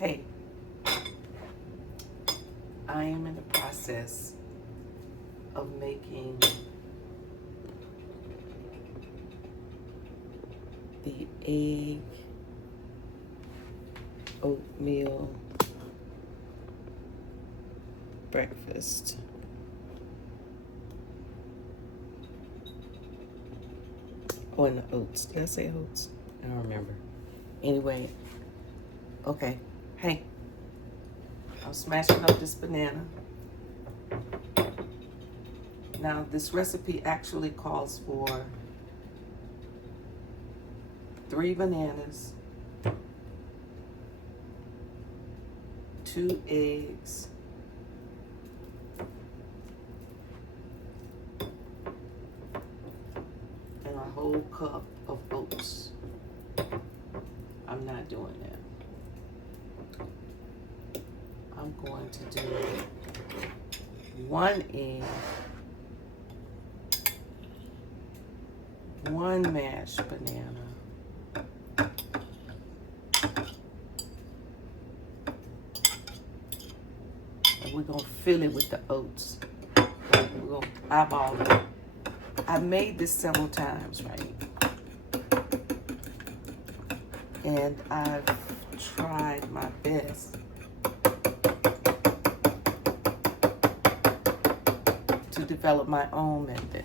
Hey, I am in the process of making the egg oatmeal breakfast. Oh, and the oats. Did I say oats? I don't remember. Anyway, okay. Hey, I'm smashing up this banana. Now, this recipe actually calls for 3 bananas, 2 eggs, and a whole cup of oats. I'm not doing that. I'm going to do 1 egg, 1 mashed banana, and we're gonna fill it with the oats. We're gonna eyeball it. I've made this several times, right? And I've tried my best to develop my own method.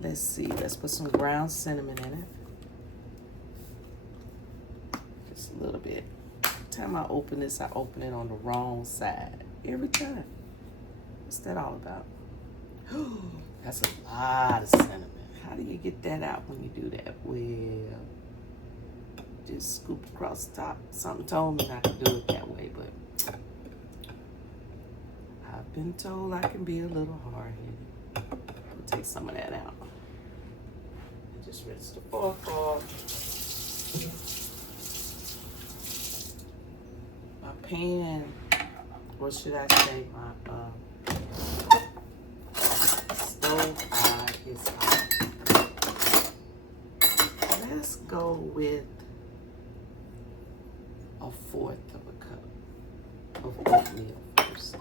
Let's see, let's put some ground cinnamon in it. Just a little bit. Every time I open this, I open it on the wrong side. Every time. What's that all about? That's a lot of cinnamon. How do you get that out when you do that? Well, just scoop across the top. Something told me not to do it that way, but I've been told I can be a little hard-headed. I'll take some of that out. And just rinse the fork off. My pan, or should I say my stove eye is hot. Let's go with 1/4 of a cup of oatmeal first.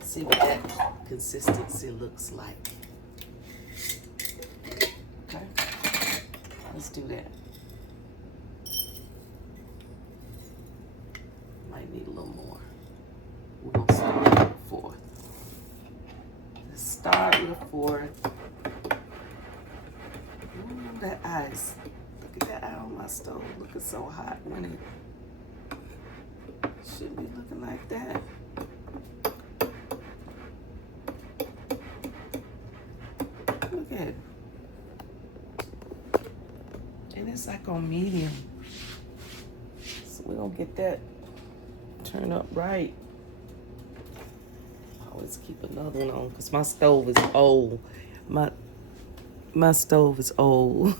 See what that consistency looks like. Okay, let's do that. Might need a little more. We're gonna start with 1/4. Let's start with 1/4. Ooh, that ice. Look at that eye on my stove. Looking so hot when it shouldn't be looking like that. Look at it. And it's like on medium. So we're gonna get that turned up right. I always keep another one on because my stove is old. My stove is old.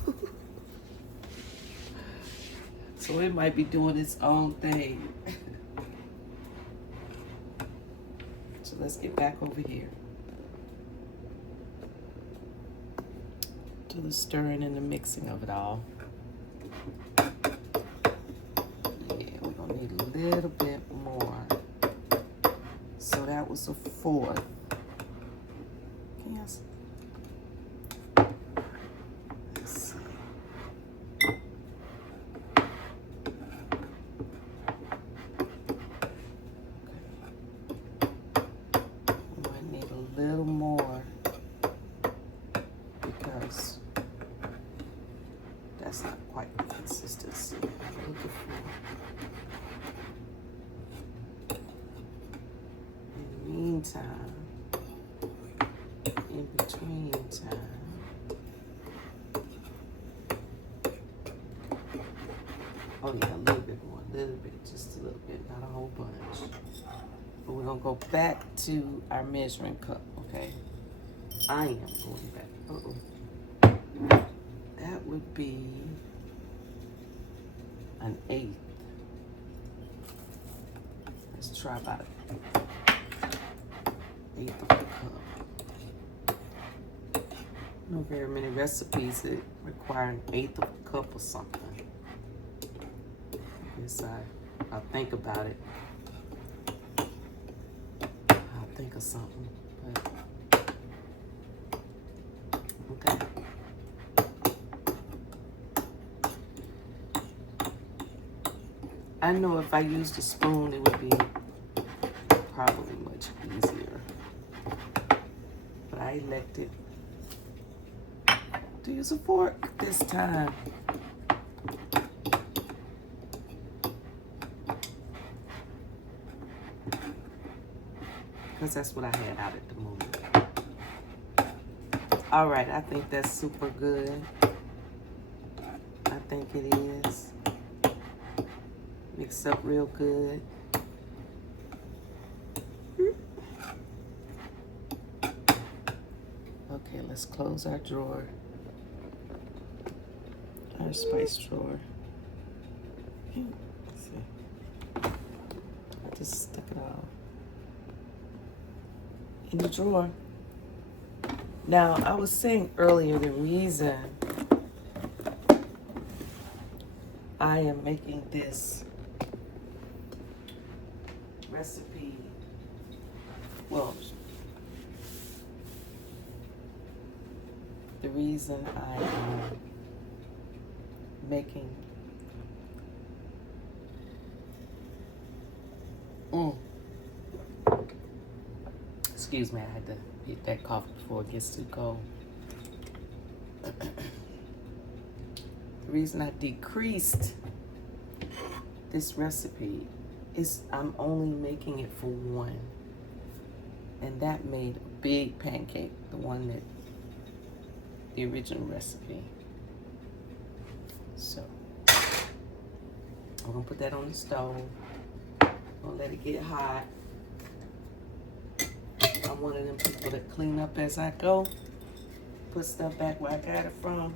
So it might be doing its own thing. So let's get back over here to the stirring and the mixing of it all. Yeah, we're gonna need a little bit more. So that was 1/4. Yes. Let's see. Little more because that's not quite the consistency I'm looking for. In the meantime, in between time, oh yeah, a little bit more, a little bit, just a little bit, not a whole bunch. But we're gonna go back to our measuring cup, okay? I am going back. That would be 1/8. Let's try about 1/8 of a cup. I know very many recipes that require 1/8 of a cup or something. this side. I'll think about it. I'll think of something. But okay. I know if I used a spoon, it would be probably much easier. But I elected to use a fork this time. Because that's what I had out at the moment. All right, I think that's super good. I think it is. Mix up real good. Okay, let's close our drawer. Our spice drawer. Let's see. I just stuck it all in the drawer. Now, I was saying earlier the reason I am making this recipe, well, the reason I am making excuse me, I had to get that coffee before it gets too cold. The reason I decreased this recipe is I'm only making it for one. And that made a big pancake, the one that, the original recipe. So, I'm gonna put that on the stove. I'm gonna let it get hot. I'm one of them people that clean up as I go. Put stuff back where I got it from.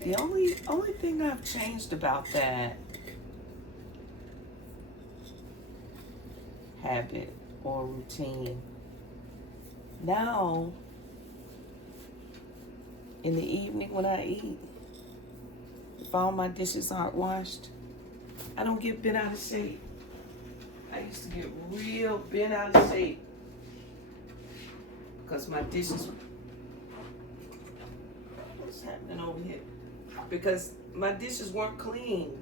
The only thing I've changed about that habit or routine, now in the evening when I eat, if all my dishes aren't washed, I don't get bent out of shape. I used to get real bent out of shape because my dishes, what's happening over here? Because my dishes weren't clean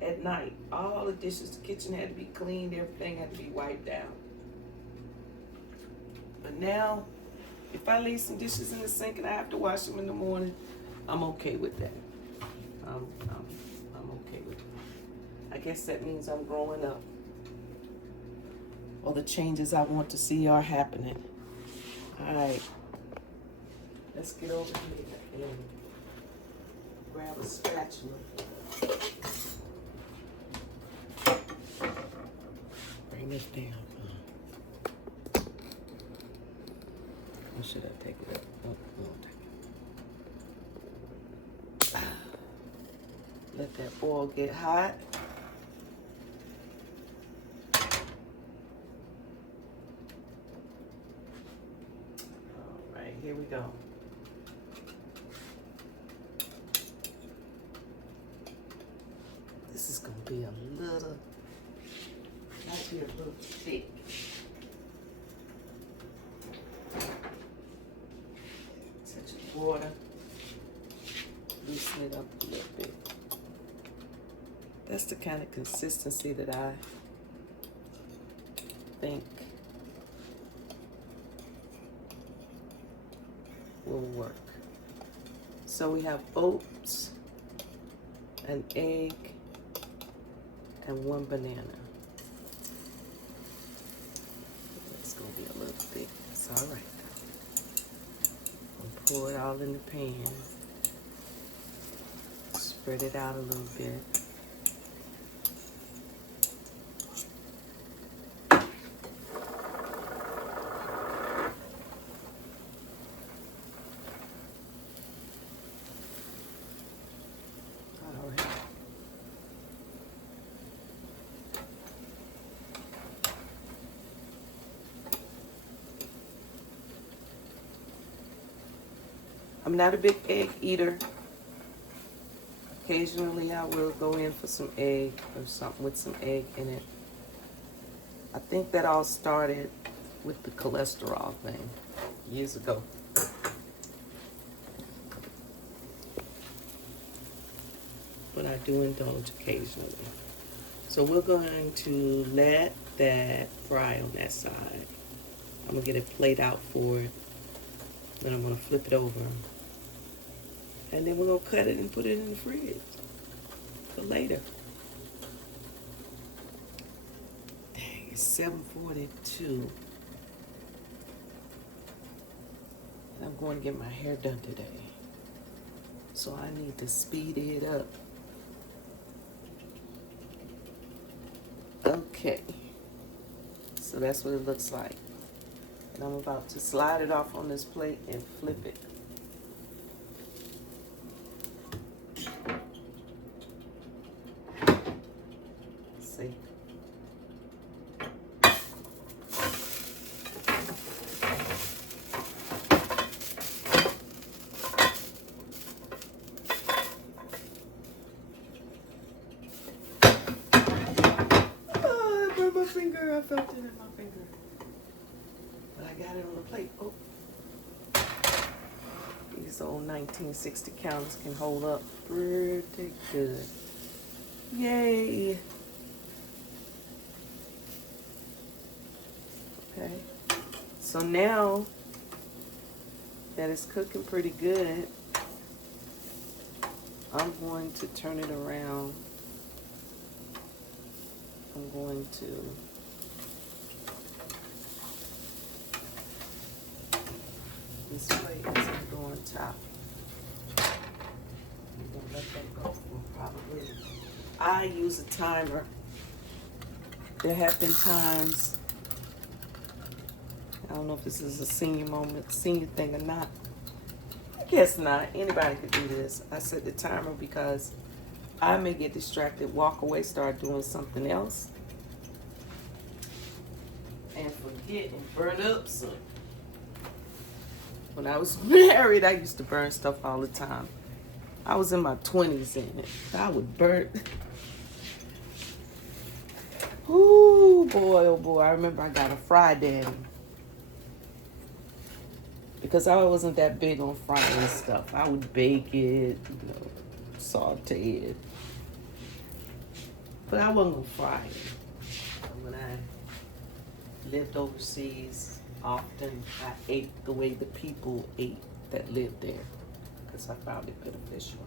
at night. All the dishes, the kitchen had to be cleaned, everything had to be wiped down. But now, if I leave some dishes in the sink and I have to wash them in the morning, I'm okay with that. I'm okay with it. I guess that means I'm growing up. Or the changes I want to see are happening. All right. Let's get over here and grab a spatula. Bring this down. Or should I take it up? Oh, take it. Let that oil get hot. All right, here we go. This is gonna be a little, might be a little thick. Touch of water, loosen it up a little bit. That's the kind of consistency that I think will work. So we have oats, an egg, and 1 banana. It's gonna be a little thick. It's all right. I'll pour it all in the pan. Spread it out a little bit. I'm not a big egg eater. Occasionally I will go in for some egg or something with some egg in it. I think that all started with the cholesterol thing years ago. But I do indulge occasionally. So we're going to let that fry on that side. I'm gonna get a plate out for it. Then I'm gonna flip it over. And then we're gonna cut it and put it in the fridge for later. Dang, it's 7:42. And I'm going to get my hair done today. So I need to speed it up. Okay. So that's what it looks like. And I'm about to slide it off on this plate and flip it. See? Oh, I burned my finger. I felt it in my finger. But I got it on the plate. Oh. These old 1960 counters can hold up pretty good. Yay. Okay. So now that it's cooking pretty good, I'm going to turn it around. I'm going to this way is going to go on top. I'm going to let that go for probably. I use a timer. There have been times, I don't know if this is a senior moment, senior thing or not. I guess not. Anybody could do this. I set the timer because I may get distracted, walk away, start doing something else, and forget and burn up some. When I was married, I used to burn stuff all the time. I was in my 20s and I would burn. Ooh, boy, oh boy. I remember I got a fry daddy. Because I wasn't that big on frying stuff. I would bake it, saute it. But I wasn't going to fry it. When I lived overseas, often I ate the way the people ate that lived there. Because I found it beneficial.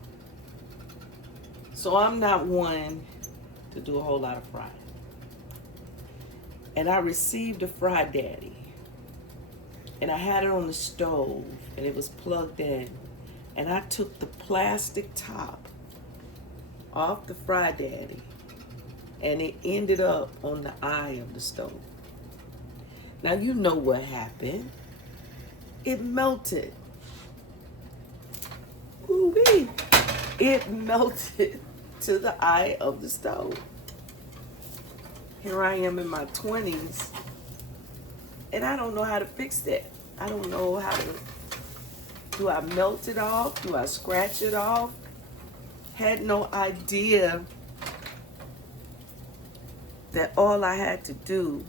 So I'm not one to do a whole lot of frying. And I received a fry daddy. And I had it on the stove, and it was plugged in. And I took the plastic top off the fry daddy, and it ended up on the eye of the stove. Now you know what happened. It melted. Ooh-wee. It melted to the eye of the stove. Here I am in my 20s. And I don't know how to fix that. I don't know how to, do I melt it off? Do I scratch it off? Had no idea that all I had to do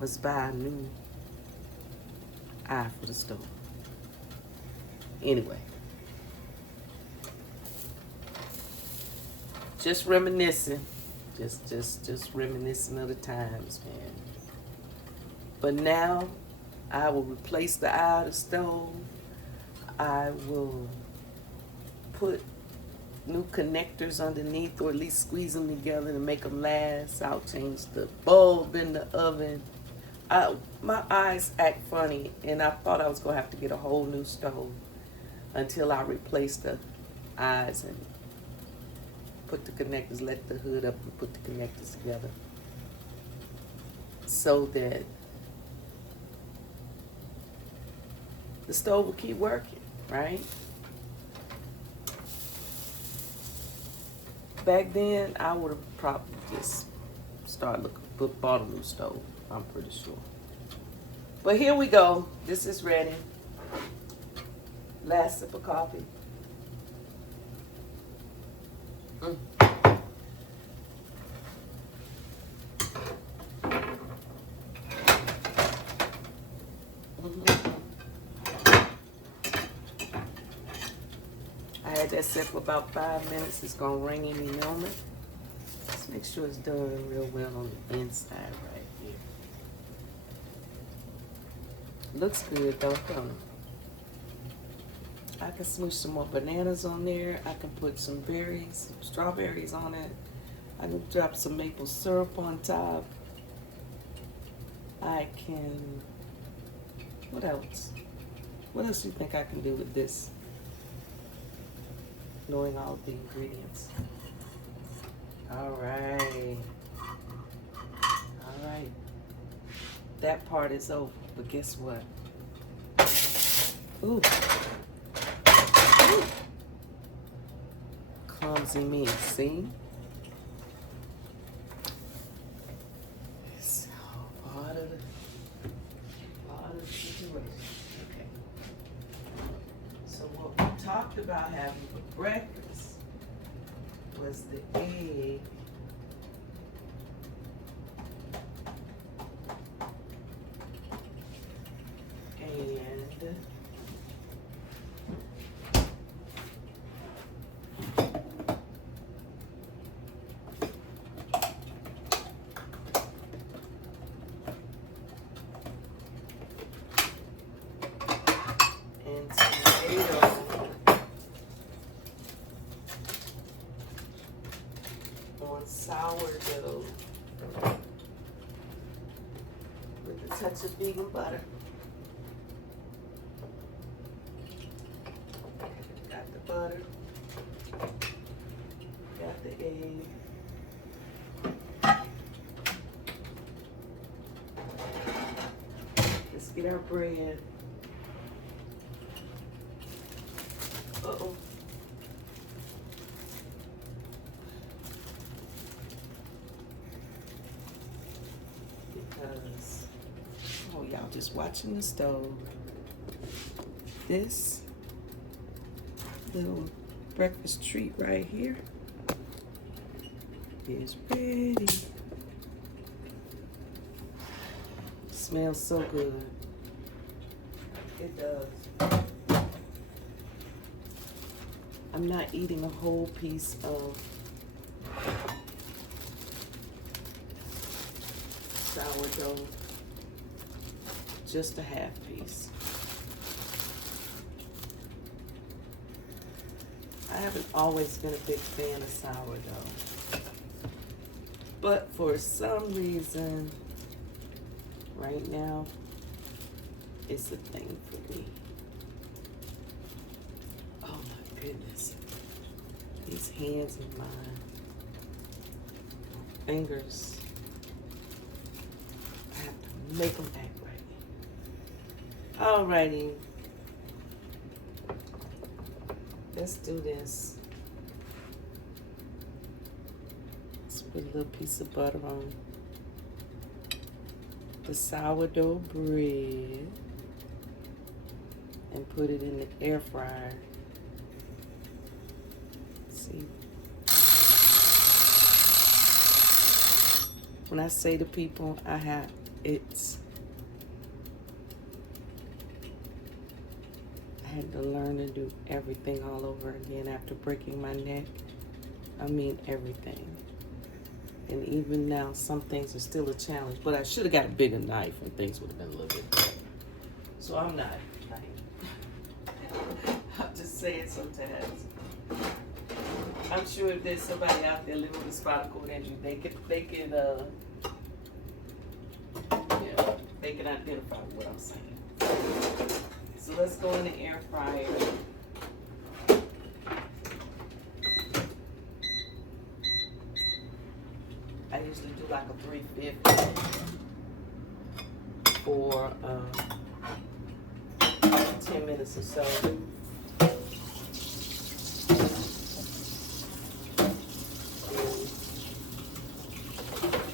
was buy a new eye for the stove. Anyway. Just reminiscing. Just reminiscing of the times, man. But now, I will replace the eye of the stove. I will put new connectors underneath, or at least squeeze them together to make them last. I'll change the bulb in the oven. My eyes act funny, and I thought I was going to have to get a whole new stove until I replaced the eyes and put the connectors, let the hood up and put the connectors together so that the stove will keep working, right? Back then, I would have probably just started looking, bought a new stove, I'm pretty sure. But here we go. This is ready. Last sip of coffee. Mm. I had that set for about 5 minutes. It's gonna ring any moment. Let's make sure it's done real well on the inside right here. Looks good though, don't it? I can smoosh some more bananas on there. I can put some berries, some strawberries on it. I can drop some maple syrup on top. I can, what else? What else do you think I can do with this? Knowing all of the ingredients. All right. All right. That part is over, but guess what? Ooh. Ooh. Clumsy me, see? It's all part of the situation. Okay. So what we talked about having for breakfast was the egg and tomato on sourdough with a touch of vegan butter. Got the butter, got the egg. Let's get our bread. Uh-oh. Because, oh, y'all just watching the stove. This little breakfast treat right here is ready. Smells so good. It does. I'm not eating a whole piece of sourdough, just a half piece. I haven't always been a big fan of sourdough, but for some reason, right now, it's a thing for me. Oh my goodness. These hands of mine, fingers, I have to make them act right. Alrighty. Let's do this. Let's put a little piece of butter on the sourdough bread and put it in the air fryer. See, when I say to people, I had to learn to do everything all over again after breaking my neck. I mean everything. And even now, some things are still a challenge, but I should have got a bigger knife and things would have been a little bit better. So I'm not. I'm just saying sometimes. I'm sure if there's somebody out there living with a spinal cord injury, they can identify with what I'm saying. So let's go in the air fryer. I usually do like a 350 for 10 minutes or so.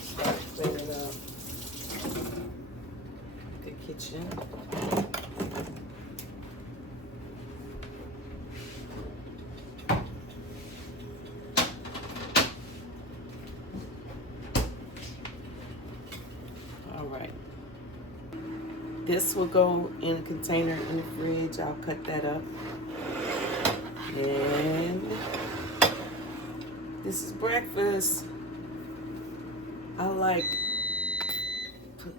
Start cleaning up the kitchen. This will go in a container in the fridge. I'll cut that up. And this is breakfast. I like put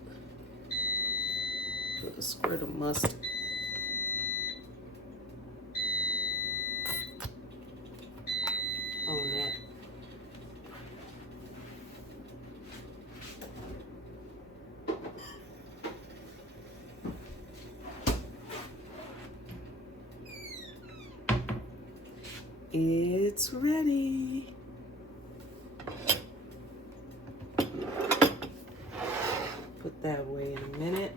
a squirt of mustard. On that. It's ready. Put that away in a minute.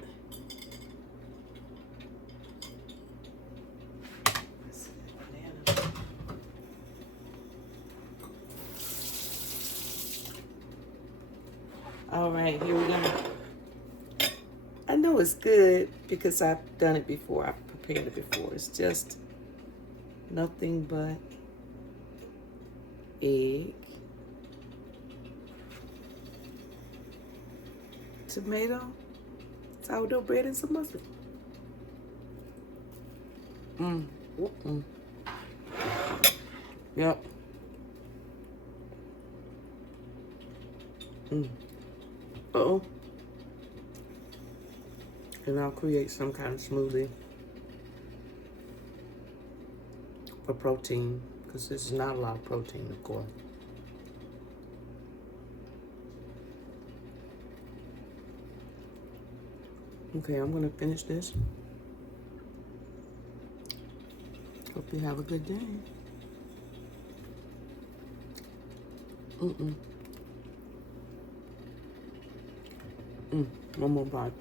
All right, here we go. I know it's good because I've done it before. I've prepared it before. It's just nothing but egg, tomato, sourdough bread, and some mustard. Yep. Uh-oh. And I'll create some kind of smoothie for protein, because this is not a lot of protein, of course. Okay, I'm gonna finish this. Hope you have a good day. One more bite.